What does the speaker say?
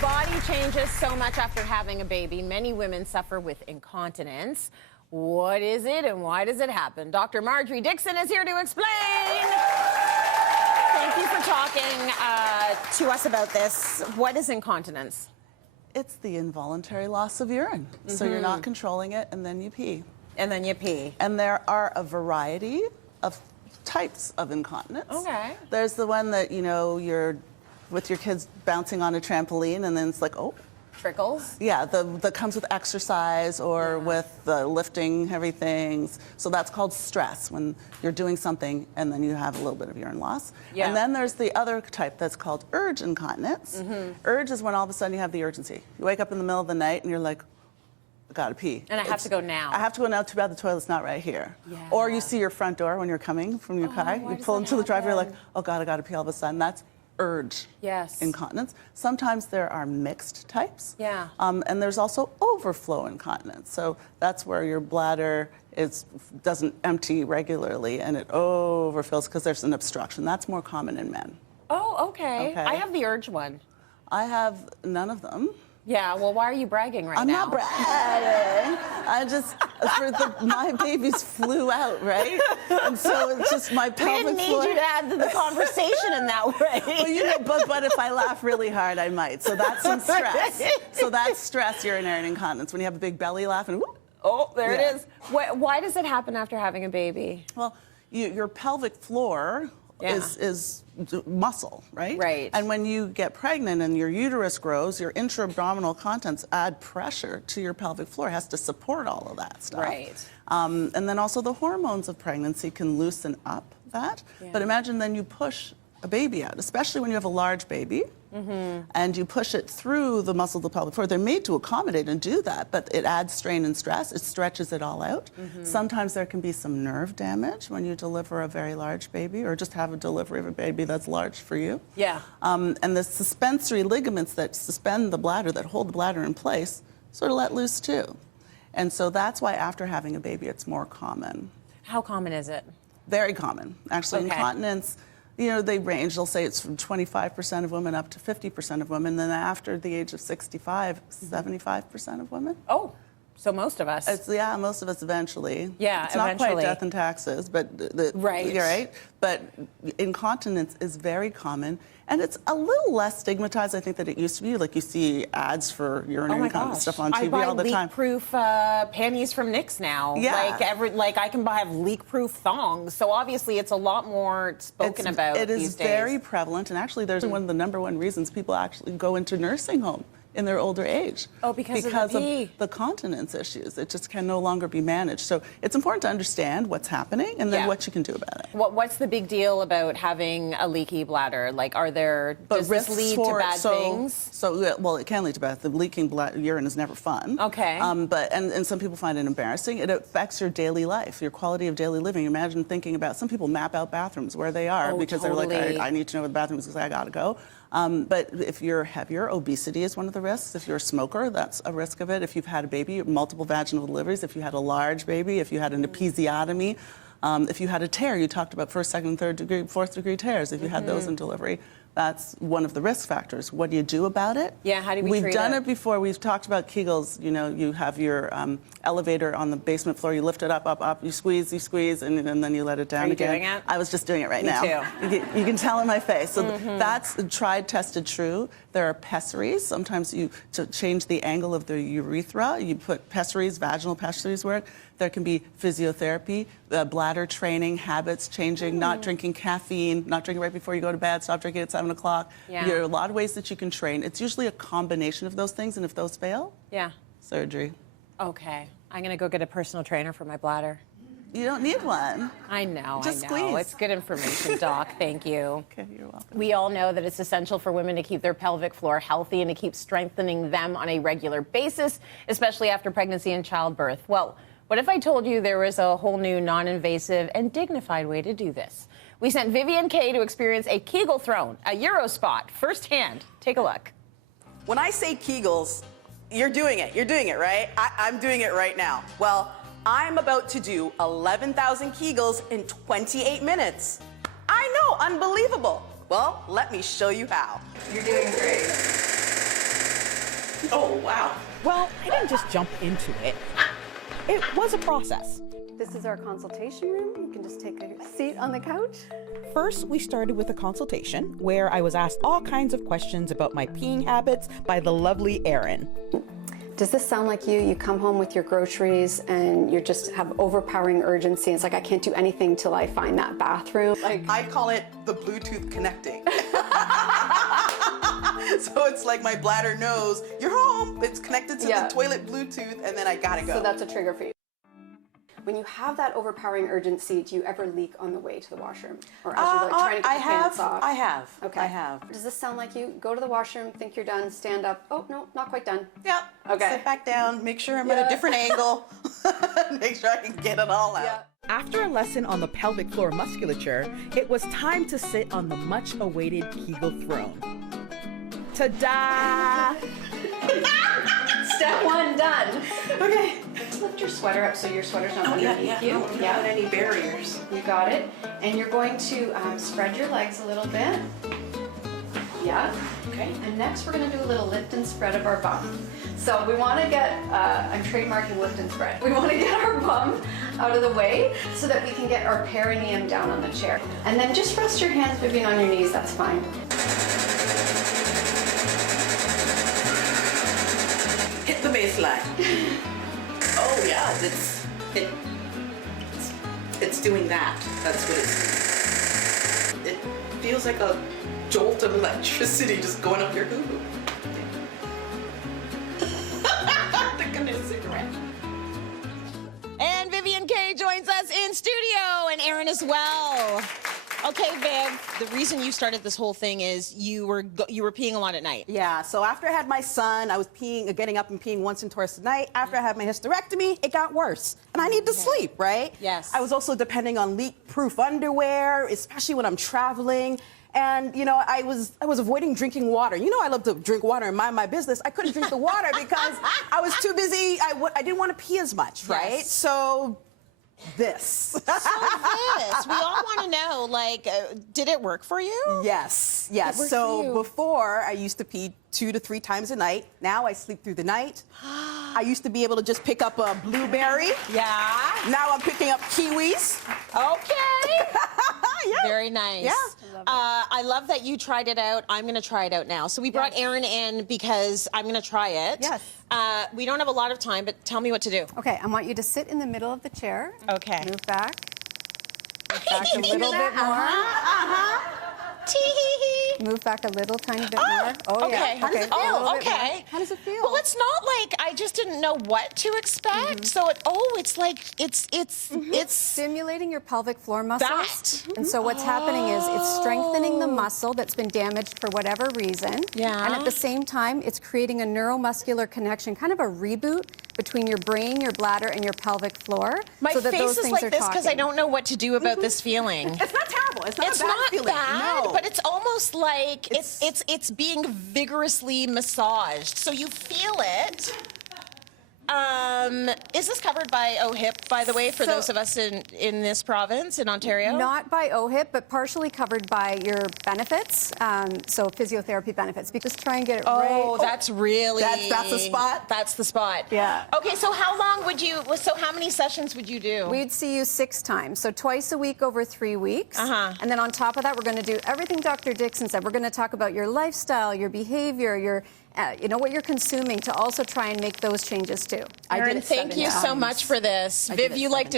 body changes so much after having a baby. Many women suffer with incontinence. What is it and why does it happen? Dr. Marjorie Dixon is here to explain. Thank you for talking to us about this. What is incontinence? It's the involuntary loss of urine. So you're not controlling it, and then you pee. And then you pee. And there are a variety of types of incontinence. Okay. There's the one that, you know, you're with your kids bouncing on a trampoline, and then it's like, oh. Trickles? Yeah, that comes with exercise or with lifting heavy things. So that's called stress, when you're doing something and then you have a little bit of urine loss. Yeah. And then there's the other type that's called urge incontinence. Urge is when all of a sudden you have the urgency. You wake up in the middle of the night and you're like, I gotta pee. And I have to go now. I have to go now, too bad the toilet's not right here. Yeah. Or you see your front door when you're coming from your car, you pull into the driveway, you're like, oh God, I gotta pee all of a sudden. That's urge incontinence. Sometimes there are mixed types. Yeah. And there's also overflow incontinence. So that's where your bladder doesn't empty regularly and it overfills because there's an obstruction. That's more common in men. Oh, okay. I have the urge one. I have none of them. Yeah, well, why are you bragging right now? I'm not bragging. I just, my babies flew out, right? And so it's just my pelvic floor. We didn't need you to add to the conversation in that way. Well, you know, but if I laugh really hard, I might. So that's some stress. So that's stress urinary incontinence. When you have a big belly laugh and whoop. Oh, there it is. Why does it happen after having a baby? Well, your pelvic floor is muscle, right? Right. And when you get pregnant and your uterus grows, your intra-abdominal contents add pressure to your pelvic floor. It has to support all of that stuff. Right. And then also the hormones of pregnancy can loosen up that. Yeah. But imagine then you push a baby out, especially when you have a large baby, and you push it through the muscle of the pelvic floor. They're made to accommodate and do that, but it adds strain and stress. It stretches it all out. Sometimes there can be some nerve damage when you deliver a very large baby or just have a delivery of a baby that's large for you. Yeah. And the suspensory ligaments that suspend the bladder, that hold the bladder in place, sort of let loose too. And so that's why after having a baby, it's more common. How common is it? Very common. Actually, incontinence, you know, they range. They'll say it's from 25% of women up to 50% of women. Then after the age of 65, 75% of women. Oh, so most of us. Yeah, most of us eventually. Yeah, it's not quite death and taxes, but right. You're right. But incontinence is very common, and it's a little less stigmatized, I think, than it used to be. Like you see ads for urinary incontinence stuff on TV all the time. I buy leak-proof panties from NYX now. Yeah. Like I can have leak-proof thongs. So obviously, it's a lot more spoken about these days. It is very prevalent, and actually, there's one of the #1 reasons people actually go into nursing home in their older age. Oh, because of the continence issues. It just can no longer be managed. So it's important to understand what's happening and then what you can do about it. What's the big deal about having a leaky bladder? Like, does this lead to bad things? Well, it can lead to bad. The leaking urine is never fun. Okay. And some people find it embarrassing. It affects your daily life, your quality of daily living. Imagine thinking about, some people map out bathrooms where they are because they're like, I need to know where the bathroom is because I gotta go. But if you're heavier, obesity is one of the risks. If you're a smoker, that's a risk of it. If you've had a baby, multiple vaginal deliveries, if you had a large baby, if you had an episiotomy, if you had a tear, you talked about first, second, third degree, fourth degree tears, if you had those in delivery, that's one of the risk factors. What do you do about it? Yeah, how do we treat it? We've done it before. We've talked about Kegels. You know, you have your elevator on the basement floor. You lift it up, up, up. You squeeze, and then you let it down again. Are you doing it? I was just doing it right now. Me too. You can tell in my face. So that's tried, tested, true. There are pessaries. Sometimes to change the angle of the urethra, you put pessaries, vaginal pessaries where there can be physiotherapy, bladder training, habits changing, not drinking caffeine, not drinking right before you go to bed, stop drinking at 7 o'clock. Yeah. There are a lot of ways that you can train. It's usually a combination of those things, and if those fail, surgery. Okay. I'm going to go get a personal trainer for my bladder. You don't need one. I know, Just I know. squeeze. It's good information, Doc. Thank you. Okay, you're welcome. We all know that it's essential for women to keep their pelvic floor healthy and to keep strengthening them on a regular basis, especially after pregnancy and childbirth. Well, what if I told you there was a whole new non-invasive and dignified way to do this? We sent Vivian Kay to experience a Kegel throne, a Euro spot, firsthand. Take a look. When I say Kegels, you're doing it. You're doing it, right? I'm doing it right now. Well, I'm about to do 11,000 Kegels in 28 minutes. I know, unbelievable. Well, let me show you how. You're doing great. Oh, wow. Well, I didn't just jump into it. It was a process. This is our consultation room. You can just take a seat on the couch. First, we started with a consultation where I was asked all kinds of questions about my peeing habits by the lovely Erin. Does this sound like you? You come home with your groceries and you just have overpowering urgency. It's like, I can't do anything till I find that bathroom. Like, I call it the Bluetooth connecting. So it's like my bladder knows, you're home. It's connected to the toilet Bluetooth, and then I gotta go. So that's a trigger for you. When you have that overpowering urgency, do you ever leak on the way to the washroom? Or as you're trying to get the pants off? I have. Okay. I have. Does this sound like you? Go to the washroom, think you're done, stand up. Oh, no, not quite done. Yeah. Okay. Sit back down, make sure I'm at a different angle. Make sure I can get it all out. Yeah. After a lesson on the pelvic floor musculature, it was time to sit on the much-awaited Kegel throne. Ta-da! Step one done. Okay. Let's lift your sweater up so your sweater's not underneath you. Don't have any barriers. You got it. And you're going to spread your legs a little bit. Yeah. Okay. And next we're going to do a little lift and spread of our bum. So we want to get, I'm trademarking lift and spread. We want to get our bum out of the way so that we can get our perineum down on the chair. And then just rest your hands, Vivian, on your knees. That's fine. Hit the baseline. Oh yeah, it's doing that. That's what it's. It feels like a jolt of electricity just going up your hoo-hoo. Thinking of a cigarette. And Vivian Kay joins us in studio, and Erin as well. Okay, Viv, the reason you started this whole thing is you were peeing a lot at night. Yeah, so after I had my son, I was getting up and peeing once and twice a night. After I had my hysterectomy, it got worse. And I need to sleep, right? Yes. I was also depending on leak-proof underwear, especially when I'm traveling. And, you know, I was avoiding drinking water. You know I love to drink water and mind my business. I couldn't drink the water because I was too busy. I didn't want to pee as much, right? Yes. So this. So this, we all want to know, like, did it work for you? Yes, It yes. worked for So you. before, I used to pee 2 to 3 times a night. Now I sleep through the night. I used to be able to just pick up a blueberry. Yeah. Now I'm picking up kiwis. Okay. Yeah. Very nice. Yeah. I love that you tried it out. I'm going to try it out now. So we brought Erin in because I'm going to try it. Yes. We don't have a lot of time, but tell me what to do. Okay, I want you to sit in the middle of the chair. Okay. Move back. Move back a little bit more. Tee-hee-hee. Move back a little tiny bit more. Oh, Okay. yeah. How does it feel? A little bit more. Okay. How does it feel? Well, it's not like I just didn't know what to expect. So it's like it's stimulating your pelvic floor muscles. That. And so what's happening is it's strengthening the muscle that's been damaged for whatever reason. Yeah. And at the same time, it's creating a neuromuscular connection, kind of a reboot between your brain, your bladder, and your pelvic floor. My so that face those is things like are this because I talking. don't know what to do about this feeling. It's not terrible. It's not It's a bad not feeling. bad, No. but it's almost like it's being vigorously massaged. So you feel it. Is this covered by OHIP, by the way, for So- those of us in this province, in Ontario? Not by OHIP, but partially covered by your benefits, so physiotherapy benefits. Because try and get it right. Oh, that's really... That's the spot? That's the spot. Yeah. Okay, so how long would you... So how many sessions would you do? We'd see you 6 times, so twice a week over 3 weeks. And then on top of that, we're going to do everything Dr. Dixon said. We're going to talk about your lifestyle, your behavior, your, you know, what you're consuming to also try and make those changes too. Erin, thank you so much for this. Viv, you like to